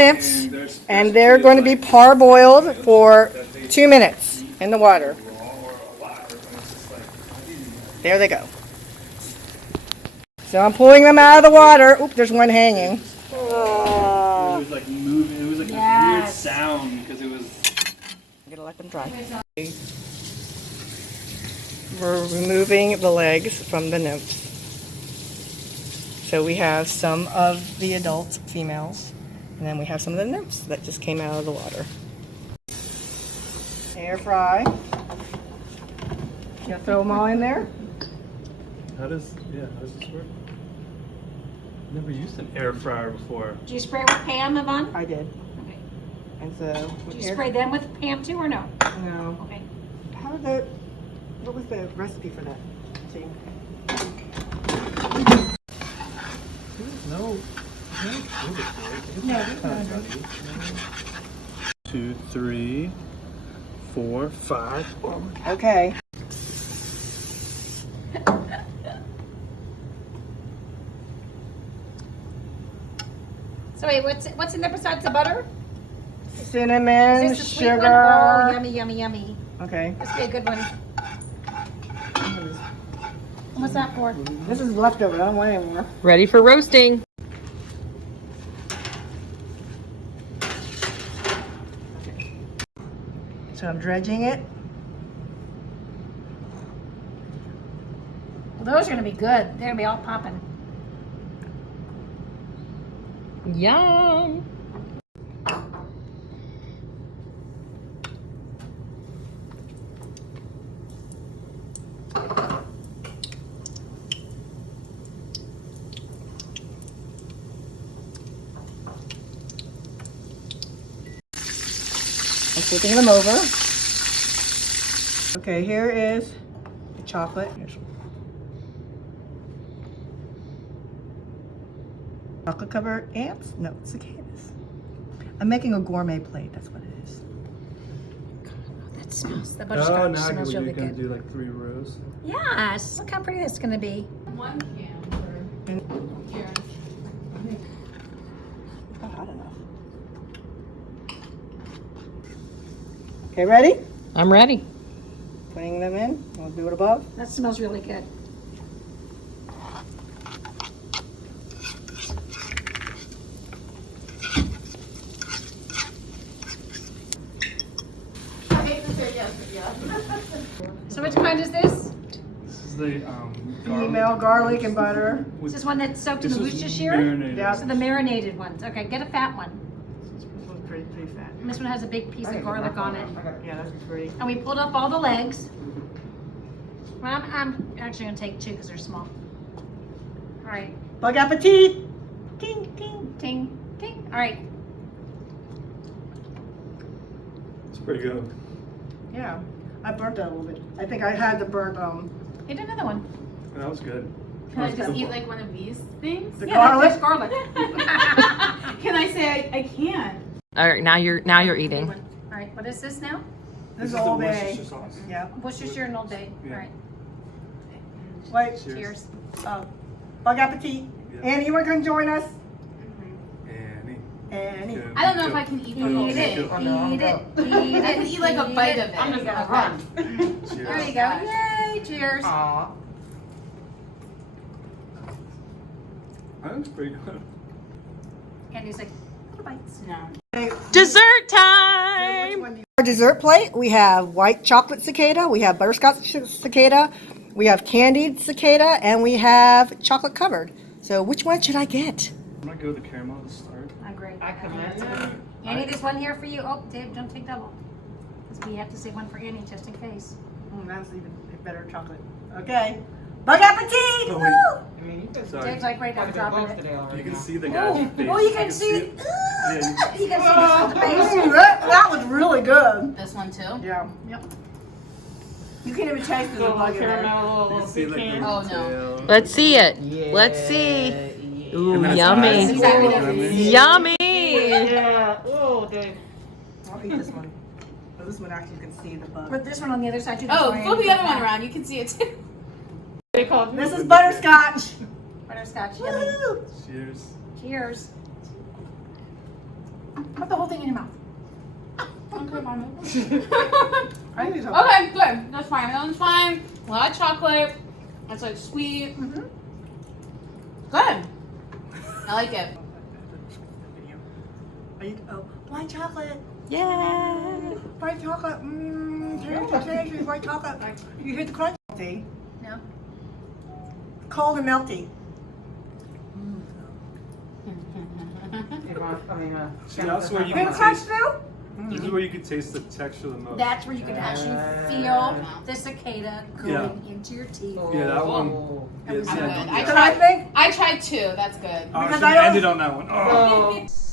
Nymphs, and they're going to be parboiled for 2 minutes in the water. There they go. So I'm pulling them out of the water. Oop, there's one hanging. It was like moving. It was like a weird sound because it was. I'm gonna let them dry. We're removing the legs from the nymphs. So we have some of the adult females, and then we have some of the nymphs that just came out of the water. Air fry. You throw them all in there? How does this work? Never used an air fryer before. Did you spray with Pam, Yvonne? I did. Okay. And so. Did you spray them with Pam too, or no? No. Okay. How did that? What was the recipe for that? See. No. No. 2, 3, 4, 5. Okay. So wait, what's in there besides the butter? Cinnamon, Is this the sweet sugar. one? Oh, yummy, yummy, yummy. Okay. This would be a good one. What's that for? This is leftover. I don't want any more. Ready for roasting. So I'm dredging it. Well, those are gonna be good. They're gonna be all popping. Yum. I'm flipping them over. Okay, here is the chocolate. Chocolate covered ants? No, cicadas. I'm making a gourmet plate. That's what it is. That smells. The Oh, butterscotch now smells you're really gonna good. do like 3 rows. Yes. Look how pretty this is gonna be. One can for here. Not hot enough. Okay, ready? I'm ready. Putting them in. We'll do it above. That smells really good. I hate to say yes, but yeah. So which kind is this? This is the Female garlic and butter. Is this one that's soaked in This the was Worcestershire? marinated. Yeah. So the marinated ones. Okay, get a fat one. This one's pretty fat. And this one has a big piece of garlic on it. Yeah, that's pretty. And we pulled up all the legs. Well, I'm actually gonna take 2 because they're small. All right. Bug-Appétit! Ting, ting. Ting, ting. All right. It's pretty good. Yeah, I burnt that a little bit. I think I had the burnt Get another one. That was good. Can I just eat like one of these things? the Yeah, garlic. that's garlic. Can I say I can't? All right, now you're eating. All right. What is this now? This is the Old Bay. Worcestershire sauce. Yeah. Worcestershire and Old Bay. Yeah. All right. Wait, Cheers. Bug-Appétit. Yeah. Annie, you want to come join us? Annie. Annie. Good. I don't know if I can eat the whole Eat thing. it. Good. Eat it. Eat it. I can eat like a bite of it. I'm just gonna run. Cheers. There you go. Yay! Cheers. That was pretty good. Andy's like, little bites. No. Dessert time. Our dessert plate, we have white chocolate cicada, we have butterscotch cicada, we have candied cicada, and we have chocolate covered. So which one should I get? I'm gonna go with the caramel at the start. I agree. I commend it. Annie, there's one here for you. Oh, Dave, don't take double. Because we have to say one for Annie just in case. That's even better chocolate. Okay. Bug-Appétit! Oh, Woo! I mean, you can Sorry. Dave's like right down dropping it. today already. You can see the Oh, guy's face. oh, you can see it. it. Yeah, You can see the face. That was really good. This one too? Yeah. Yep. You can't even taste the bug in there. you can see like the Oh, no. tail. Let's see it. Yeah, Let's see. yeah. Ooh, And then it's yummy. eyes. Exactly. Yummy. Yeah. Oh, dang. I'll eat this one. So this one actually you can see the bug. Put this one on the other side too. Oh, flip the other one around. You can see it too. They called me. This is butterscotch. Butterscotch. Yummy. Woo! Cheers. Cheers. Put the whole thing in your mouth. Okay, Mama. I think so. Okay, good. That's fine. That one's fine. A lot of chocolate. It's like sweet. Mm-hmm. Good. I like it. Oh, white chocolate. Yeah. White chocolate. Tasty, white chocolate. You hear the crunch? See? No. Cold and melty. See, that's where you Big can crunch taste. too? This is where you can taste the texture the most. That's where you can actually feel the cicada going Yeah. into your teeth. Yeah, that one. That was Yeah, good. don't- I yeah. Because I think I tried two. That's good. Oh, I Because should I have don't- ended on that one. Oh. So